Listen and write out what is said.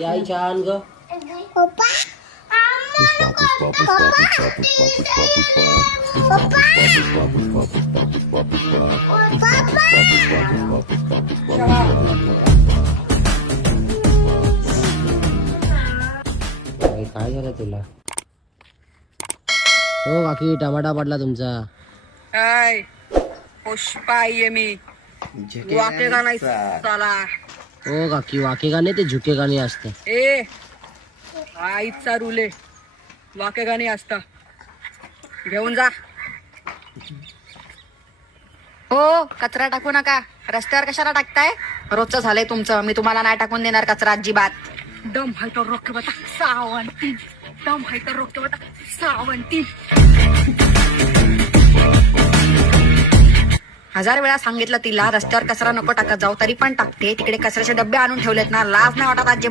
याई छान ग पप्पा काय झालं तुला? हो काकी टमाटा पडला तुमचा. काय पुष्पा आहे मी वाके का नाही साला. हो काकी वाके गाणे ते झुके गाणे असते. ए आईचा रुले वाके गाणी असता घेऊन जा. हो कचरा टाकू नका. रस्त्यावर कशाला टाकताय? रोजचं झालंय तुमचं. मी तुम्हाला नाही टाकून देणार कचरा अजिबात. दम है तो रोके बता सावंती. दम है तो रोके बता सावंती. 1000 वेळा सांगितलं तिला रस्त्यावर कचरा नको टाकत जाऊ तरी पण टाकते. तिकडे कचऱ्याचे डब्बे आणून ठेवलेत ना. लाज नाही वाटत अजिबात.